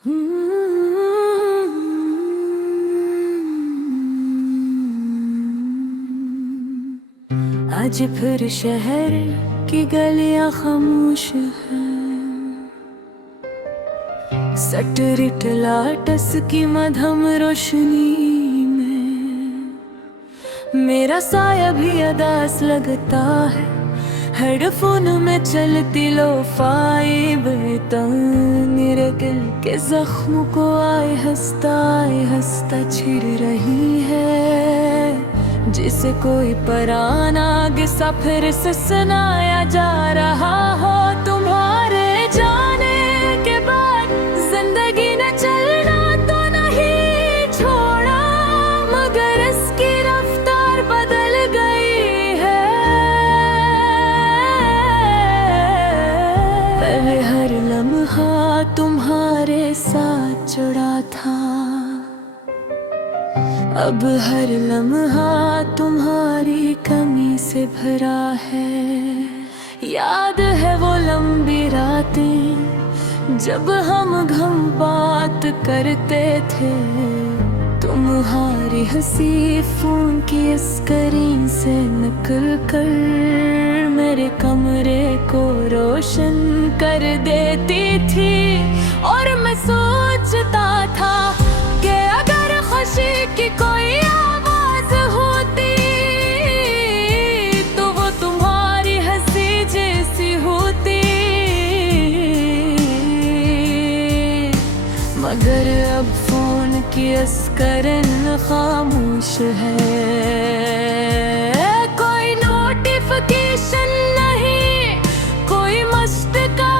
आज फिर शहर की गलियां खामोश हैं, सटरिट लाटस की मधम रोशनी में मेरा साया भी अदास लगता है। हेडफोन में चलती लो-फाई मेरे दिल के जख्म को आए हंसता छिड़ रही है, जिसे कोई पराना किस्सा फिर से सुनाया जा रहा हो। तुम्हारे जाने के बाद जिंदगी ने चलना तो नहीं छोड़ा, मगर इसकी रफ्तार बदल गई है। पहले हर लम्हा तुम्हारे साथ जुड़ा था, अब हर लम्हा तुम्हारी कमी से भरा है। याद है वो लंबी रातें जब हम घम बात करते थे, तुम्हारी हंसी फोन की स्क्रीन से निकल कर मेरे कमरे को रोशन कर देती थी। और मैं सोचता था कि अगर खुशी की कोई आवाज होती तो वो तुम्हारी हंसी जैसी होती, मगर अब फोन की स्क्रीन खामोश है। कोई नोटिफिकेशन नहीं, कोई मस्ट का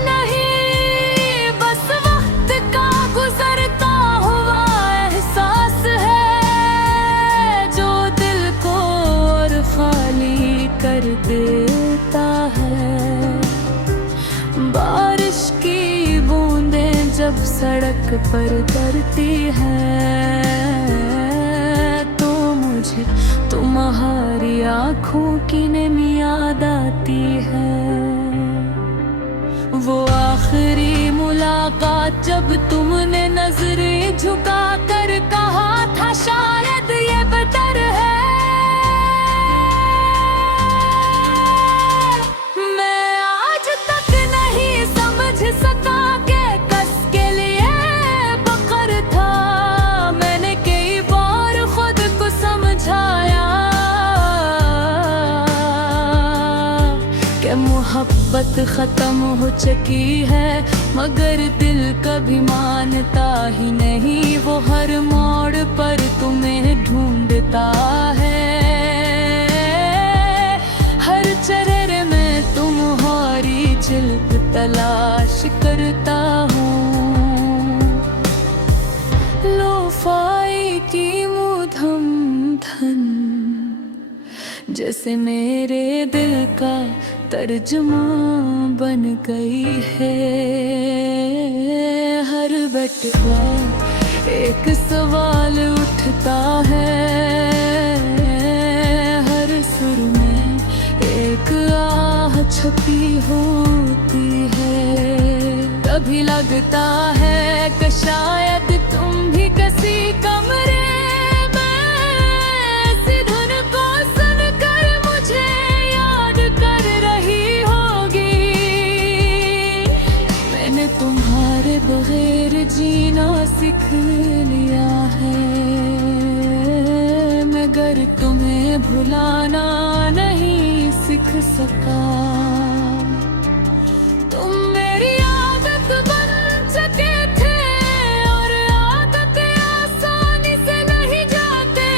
नहीं, बस वक्त का गुजरता हुआ एहसास है जो दिल को और खाली कर देता है। बारिश की बूंदें जब सड़क पर गिरती हैं तो मुझे तुम्हारी आँखों की नमी याद आती है। वो आखिरी मुलाकात जब तुमने नजरें झुका कर कहा था शायद ये बेहतर है। मैं आज तक नहीं समझ सका कि कस के लिए बकर था। मैंने कई बार खुद को समझाया कि मोहब्बत खत्म हो चुकी है, मगर दिल कभी मानता ही नहीं। वो हर मोड़ पर तुम्हें ढूंढता है, हर चेहरे में तुम्हारी झलक तलाश करता हूँ। लो-फाई की मधुम धन जैसे मेरे दिल का तर्जुमा बन गई है। हर बटवा एक सवाल उठता है, हर सुर में एक आह छपी होती है। कभी लगता है कि शायद तुम भी किसी कमरे बगैर जीना सीख लिया है, मगर तुम्हें भुलाना नहीं सीख सका। तुम मेरी आदत बन चुके थे और आदत आसानी से नहीं जाते।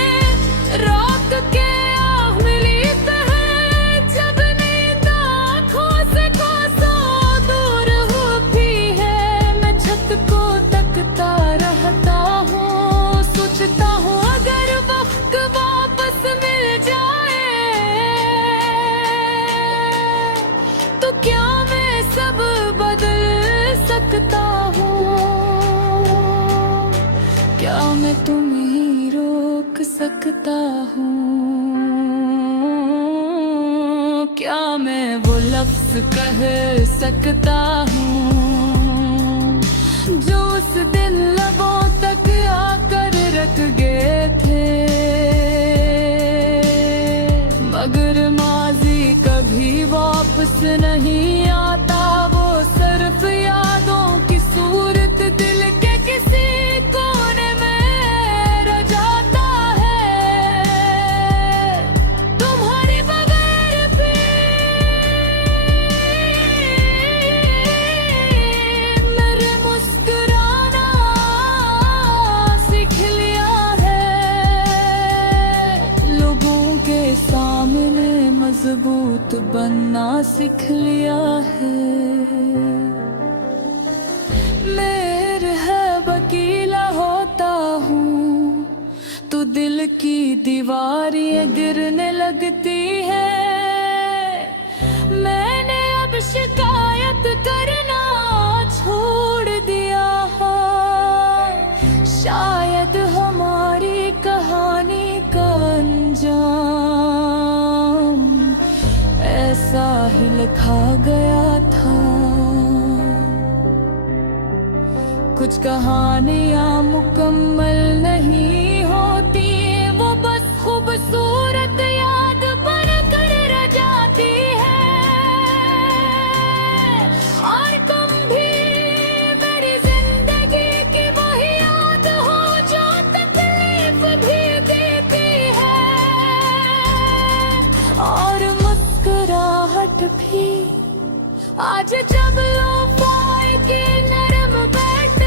रात के आह मिलीत है जब नींद आँखों से कोसों दूर होती है। को तकता रहता हूँ, सोचता हूँ अगर वक्त वापस मिल जाए तो क्या मैं सब बदल सकता हूँ। क्या मैं तुम्हें ही रोक सकता हूँ। क्या मैं वो लफ्ज कह सकता हूँ जो नहीं आता, वो सिर्फ यादों की सूरत दिल के किसी कोने में रह जाता है। तुम्हारे बगैर भी मेरे मुस्कुराना सीख लिया है, लोगों के सामने मजबूत बनना सीख लिया है। मेर है बकीला होता हूँ तो दिल की दीवारें गिरने लगती है। मैंने अब शिकायत करना छोड़ दिया है, शायद हमारी कहानी का अंजाम ऐसा ही लिखा गया था। कुछ कहानियां मुकम्मल नहीं होती, वो बस खूबसूरत याद बनकर रह जाती है। और तुम भी मेरी जिंदगी की वही याद हो जो तकलीफ भी देती है, और मुस्कुराहट भी। आज जब लोफाई की नरम बैठ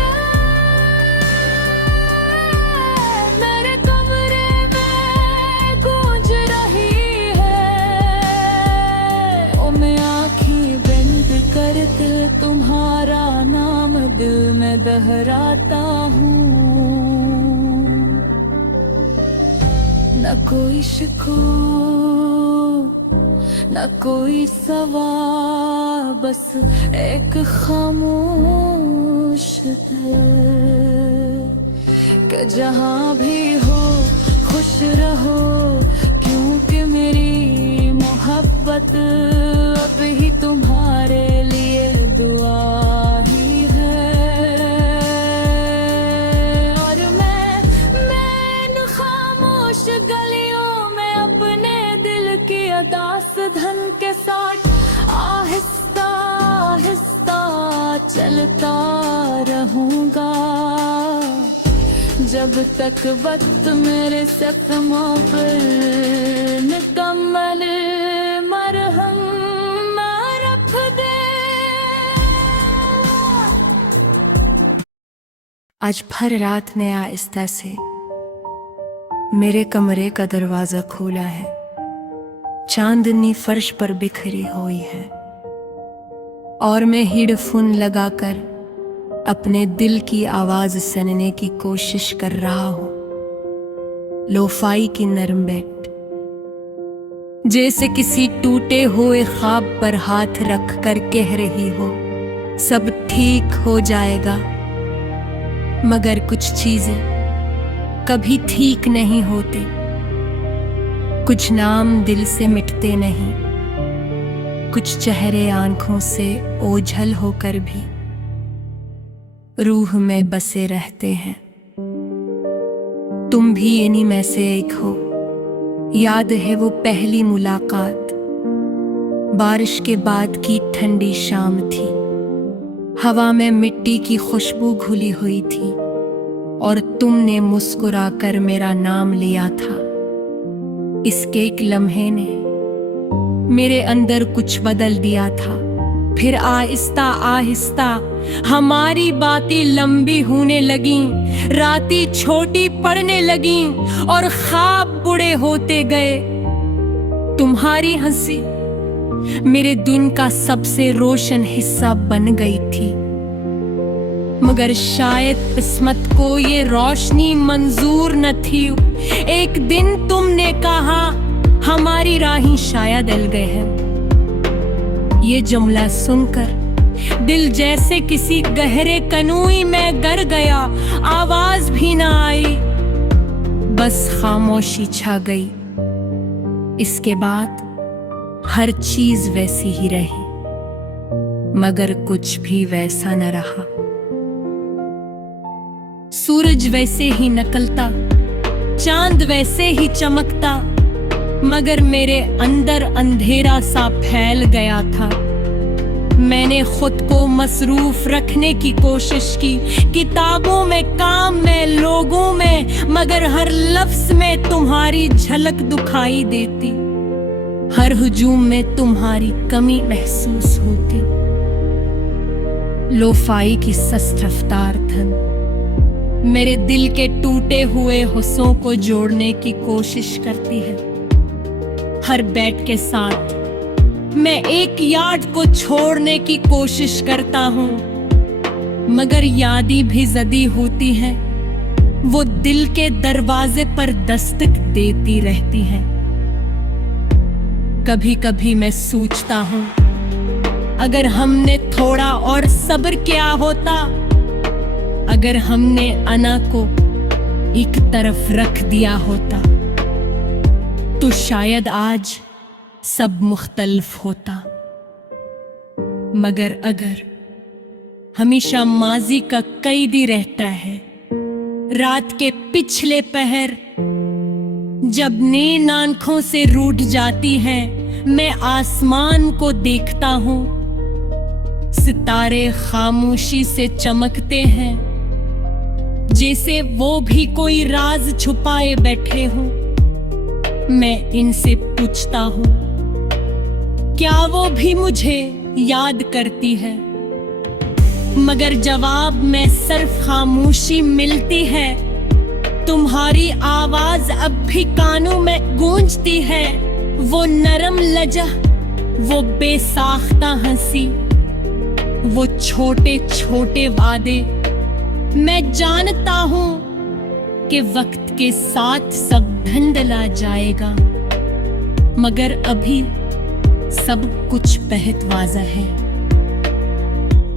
मेरे कमरे में गूंज रही है, ओ मैं आँखें बंद करके तुम्हारा नाम दिल में दोहराता हूँ। न कोई शिकवा न कोई सवाल, बस एक खामोश है कि जहाँ भी हो खुश रहो, क्योंकि मेरी मोहब्बत अब ही तुम्हारे लिए दुआ ही है। और मैं इन खामोश गलियों में अपने दिल की अदास धन के साथ आहिस्ता आहिस्ता चलता रहूंगा, जब तक वक्त मेरे जख्मों पर मुकम्मल मरहम न रख दे। आज भर रात ने आहिस्ता से मेरे कमरे का दरवाजा खोला है, चांदनी फर्श पर बिखरी हुई है, और मैं हेडफोन लगाकर अपने दिल की आवाज सुनने की कोशिश कर रहा हूं। लोफाई की नरम बेट जैसे किसी टूटे हुए ख्वाब पर हाथ रख कर कह रही हो सब ठीक हो जाएगा, मगर कुछ चीजें कभी ठीक नहीं होते, कुछ नाम दिल से मिटते नहीं, कुछ चेहरे आंखों से ओझल होकर भी रूह में बसे रहते हैं। तुम भी इन्हीं में से एक हो। याद है वो पहली मुलाकात, बारिश के बाद की ठंडी शाम थी, हवा में मिट्टी की खुशबू घुली हुई थी, और तुमने मुस्कुराकर मेरा नाम लिया था। इसके एक लम्हे ने मेरे अंदर कुछ बदल दिया था। फिर आहिस्ता आहिस्ता हमारी बातें लंबी होने लगीं, रातें छोटी पड़ने लगीं, और ख्वाब बूढ़े होते गए। तुम्हारी हंसी मेरे दिन का सबसे रोशन हिस्सा बन गई थी, मगर शायद किस्मत को ये रोशनी मंजूर न थी। एक दिन तुमने कहा हमारी राहें शायद अल गए हैं। ये जुमला सुनकर दिल जैसे किसी गहरे कनूई में गर गया। आवाज भी ना आई, बस खामोशी छा गई। इसके बाद हर चीज वैसी ही रही, मगर कुछ भी वैसा न रहा। सूरज वैसे ही निकलता, चांद वैसे ही चमकता, मगर मेरे अंदर अंधेरा सा फैल गया था। मैंने खुद को मसरूफ रखने की कोशिश की, किताबों में, काम में, लोगों में, मगर हर लफ्ज में तुम्हारी झलक दिखाई देती, हर हुजूम में तुम्हारी कमी महसूस होती। लोफाई की सस्त रफ्तार धन मेरे दिल के टूटे हुए हिस्सों को जोड़ने की कोशिश करती है। हर बैट के साथ मैं एक याद को छोड़ने की कोशिश करता हूँ, मगर यादें भी जदी होती हैं, वो दिल के दरवाजे पर दस्तक देती रहती हैं। कभी कभी मैं सोचता हूँ, अगर हमने थोड़ा और सब्र किया होता, अगर हमने अना को एक तरफ रख दिया होता, तो शायद आज सब मुख्तलिफ होता। मगर अगर हमेशा माजी का कैदी रहता है, रात के पिछले पहर जब नींद आंखों से रूठ जाती है, मैं आसमान को देखता हूँ, सितारे खामोशी से चमकते हैं, जैसे वो भी कोई राज छुपाए बैठे हों। मैं इनसे पूछता हूँ, क्या वो भी मुझे याद करती है? मगर जवाब में सिर्फ खामोशी मिलती है। तुम्हारी आवाज अब भी कानों में गूंजती है, वो नरम लहजा, वो बेसाख्ता हंसी, वो छोटे छोटे वादे। मैं जानता हूँ कि वक्त के साथ सब धुंधला जाएगा, मगर अभी सब कुछ बेहद वाज़ा है।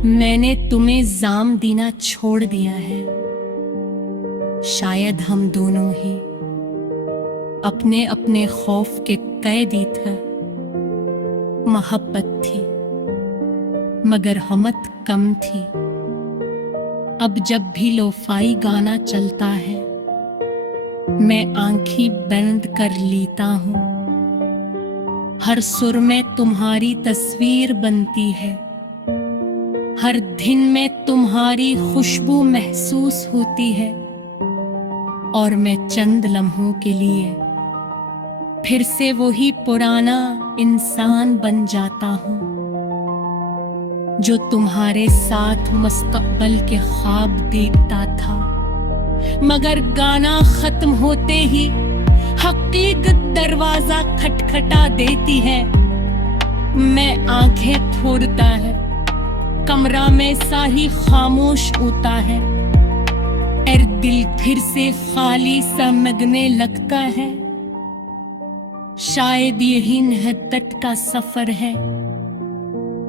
मैंने तुम्हें जाम देना छोड़ दिया है। शायद हम दोनों ही अपने अपने खौफ के कैदी थे। मोहब्बत थी मगर हमत कम थी। अब जब भी लोफाई गाना चलता है, मैं आंखें बंद कर लेता हूँ। हर सुर में तुम्हारी तस्वीर बनती है, हर दिन में तुम्हारी खुशबू महसूस होती है, और मैं चंद लम्हों के लिए फिर से वही पुराना इंसान बन जाता हूँ, जो तुम्हारे साथ मुस्तकबिल के ख्वाब देखता था। मगर गाना खत्म होते ही हकीकत दरवाजा खटखटा देती है। मैं आंखें फोड़ता है, कमरा में सा ही खामोश होता है, और दिल फिर से खाली सा लगने लगता है। शायद यही निहत्तत का सफर है,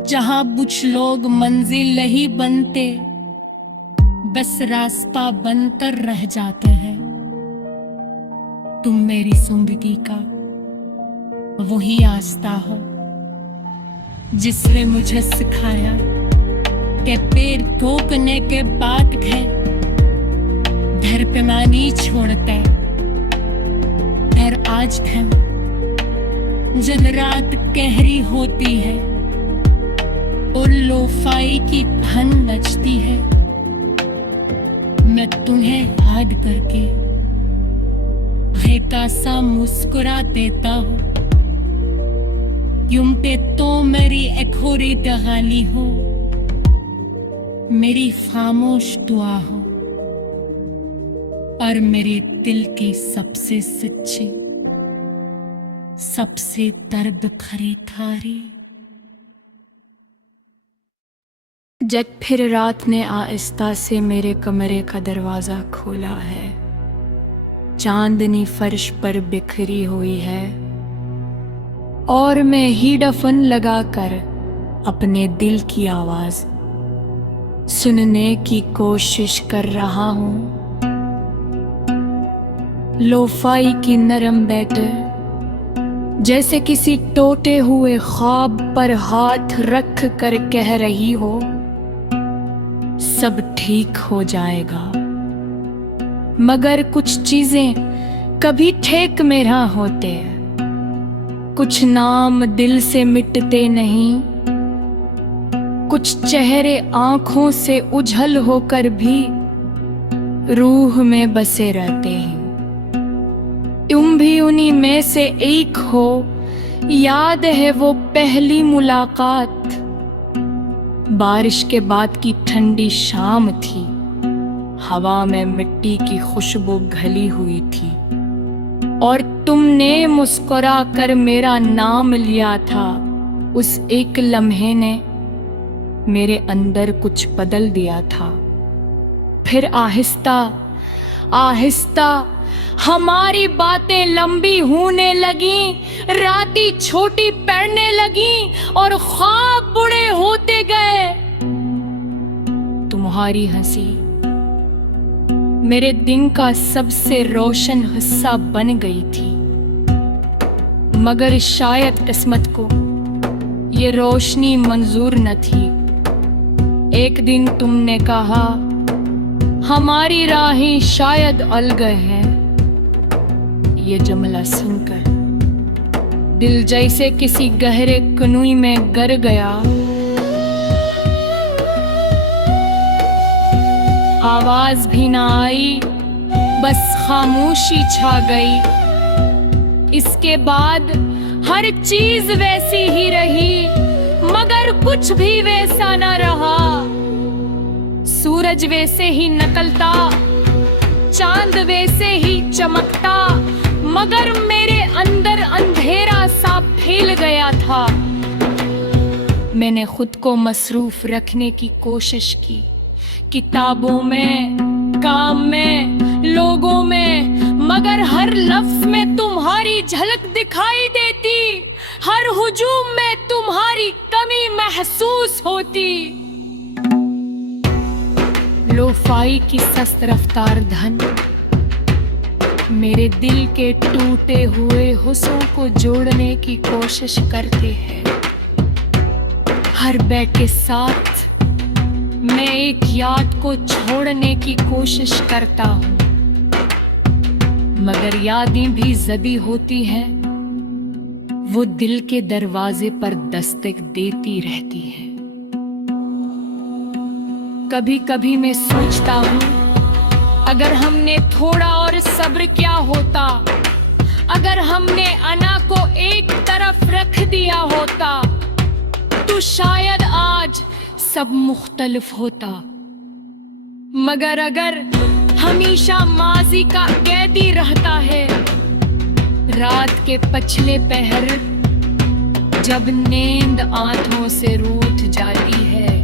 जहां कुछ लोग मंजिल नहीं बनते, बस रास्ता बनकर रह जाते हैं। तुम मेरी जिंदगी का वही रास्ता हो जिसने मुझे सिखाया कि पैर ठोकने के बाद है घर पे मानी छोड़ते। और आज है जब रात गहरी होती है और लोफाई की धन नचती है, मैं तुम्हें याद करके हल्का सा मुस्कुरा देता हूँ। यूं पे तो मेरी अखोरी कहानी हो, मेरी खामोश दुआ हो, और मेरे दिल की सबसे सच्ची, सबसे दर्द भरी थारी। जब फिर रात ने आहिस्ता से मेरे कमरे का दरवाजा खोला है, चांदनी फर्श पर बिखरी हुई है, और मैं हेडफोन लगाकर अपने दिल की आवाज सुनने की कोशिश कर रहा हूँ। लोफाई की नरम बैटर जैसे किसी टूटे हुए ख्वाब पर हाथ रख कर कह रही हो, सब ठीक हो जाएगा। मगर कुछ चीजें कभी ठेक में ना होते, कुछ नाम दिल से मिटते नहीं, कुछ चेहरे आंखों से उझल होकर भी रूह में बसे रहते हैं। तुम भी उन्हीं में से एक हो। याद है वो पहली मुलाकात, बारिश के बाद की ठंडी शाम थी। हवा में मिट्टी की खुशबू घली हुई थी और तुमने मुस्कुरा कर मेरा नाम लिया था। उस एक लम्हे ने मेरे अंदर कुछ बदल दिया था। फिर आहिस्ता आहिस्ता हमारी बातें लंबी होने लगी, रातें छोटी पड़ने लगी और ख्वाब बड़े होते गए। तुम्हारी हंसी मेरे दिन का सबसे रोशन हिस्सा बन गई थी, मगर शायद किस्मत को ये रोशनी मंजूर न थी। एक दिन तुमने कहा हमारी राहें शायद अलग हैं। ये जुमला सुनकर दिल जैसे किसी गहरे कनुई में गिर गया। आवाज भी ना आई, बस खामोशी छा गई। इसके बाद हर चीज वैसी ही रही, मगर कुछ भी वैसा न रहा। सूरज वैसे ही निकलता, चांद वैसे ही चमकता, मगर मेरे अंदर अंधेरा सा फैल गया था। मैंने खुद को मसरूफ रखने की कोशिश की, किताबों में, काम में, लोगों में, मगर हर लफ्ज में तुम्हारी झलक दिखाई देती। हर हुजूम में तुम्हारी कमी महसूस होती। लोफाई की सस्त रफ्तार धन मेरे दिल के टूटे हुए हुस्नों को जोड़ने की कोशिश करते हैं। हर बैठ के साथ मैं एक याद को छोड़ने की कोशिश करता हूँ, मगर यादें भी ज़दी होती हैं। वो दिल के दरवाजे पर दस्तक देती रहती हैं। कभी कभी मैं सोचता हूँ, अगर हमने थोड़ा और सब्र क्या होता। अगर हमने अना को एक तरफ रख दिया होता तो शायद आज सब मुख्तलिफ होता। मगर अगर हमेशा माजी का कैदी रहता है, रात के पछले पहर जब नींद आंखों से रूठ जाती है,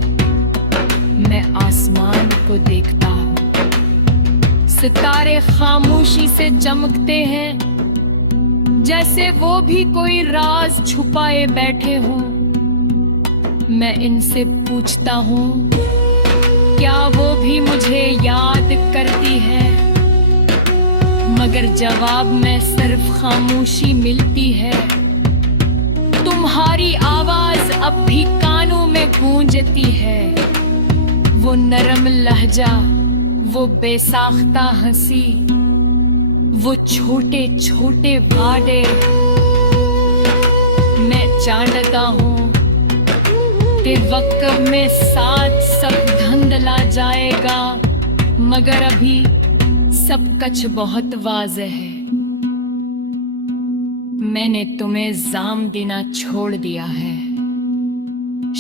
मैं आसमान को देखता हूँ। सितारे खामोशी से चमकते हैं, जैसे वो भी कोई राज छुपाए बैठे हों। मैं इनसे पूछता हूँ, क्या वो भी मुझे याद करती है? मगर जवाब में सिर्फ खामोशी मिलती है। तुम्हारी आवाज अब भी कानों में गूंजती है। वो नरम लहजा, वो बेसाख्ता हंसी, वो छोटे छोटे वादे। मैं जानता हूँ कि वक्त में साथ सब धुंधला जाएगा, मगर अभी सब कुछ बहुत वाज़ेह है। मैंने तुम्हें जाम देना छोड़ दिया है।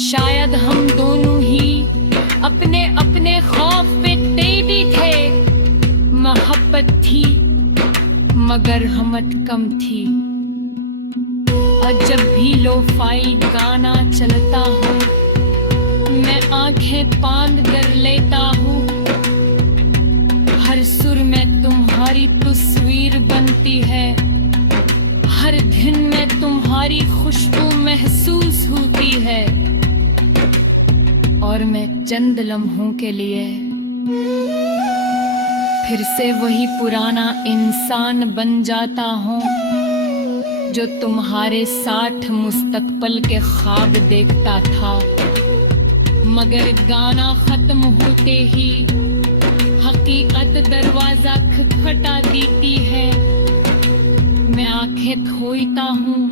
शायद हम दोनों ही अपने अपने खौफ पे तेजी थे। मोहब्बत थी मगर हमत कम थी। और जब भी लोफाई गाना चलता हो, मैं आंखें बांध कर लेता हूँ। हर सुर में तुम्हारी तस्वीर बनती है। हर दिन में तुम्हारी खुशबू महसूस होती है। और मैं चंद लम्हों के लिए फिर से वही पुराना इंसान बन जाता हूँ जो तुम्हारे साथ मुस्तकबिल के ख्वाब देखता था। मगर गाना खत्म होते ही हकीकत दरवाजा खटखटा देती है। मैं आंखें खोलता हूँ,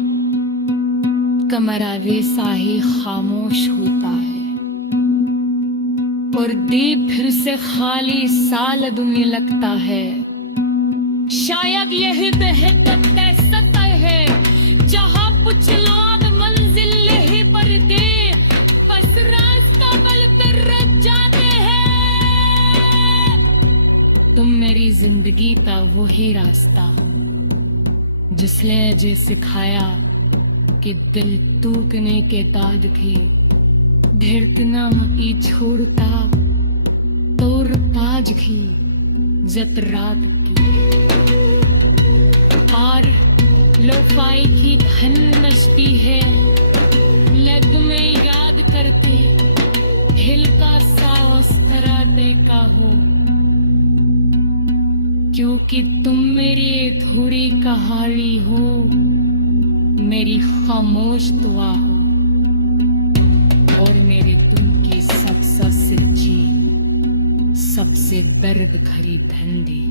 कमरा वैसा ही खामोश होता है। और दी फिर से खाली साल दुनिया लगता है। शायद यही बेहद सतह है जहाँ कुछ लोग मंजिल नहीं पर दे, बस रास्ता बल कर रह जाते हैं। तुम मेरी जिंदगी का वही रास्ता हो जिसने मुझे सिखाया कि दिल टूटने के बाद भी धड़कना ही छोड़ता, तोर पाज भी जत रात की और लोफाई की धन नचती है। लग में याद करते हिल का साहस कराते का हो, क्योंकि तुम मेरी अधूरी कहानी हो, मेरी खामोश दुआ हो और मेरे दिल की सबसे सच्ची, सबसे दर्द भरी बंदी।